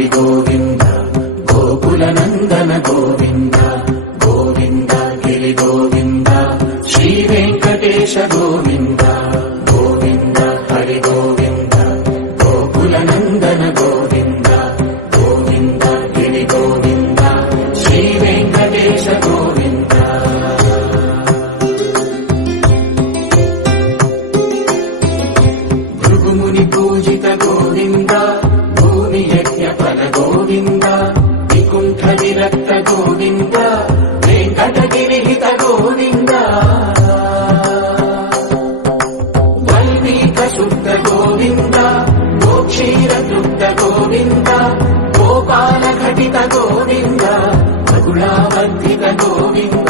హరి గోవింద గోకుల నందన గోవింద గోవింద గిరి గోవింద శ్రీ వెంకటేశ గోవింద గోవింద హరి గోవింద గోకుల నందన గోవింద గోవింద గిరి గోవింద శ్రీ వెంకటేశ గోవింద. భృగుముని పూజిత గోవింద భూమి యజ్ఞ ఫల గోవింద వికుంఠ విరక్త గోవింద వెంకటగిరిహిత గోవింద వల్మీక శుద్ధ గోవింద గోక్షీర తృప్త గోవింద గోపాల ఘటిత గోవింద మగుళావర్ధిత గోవింద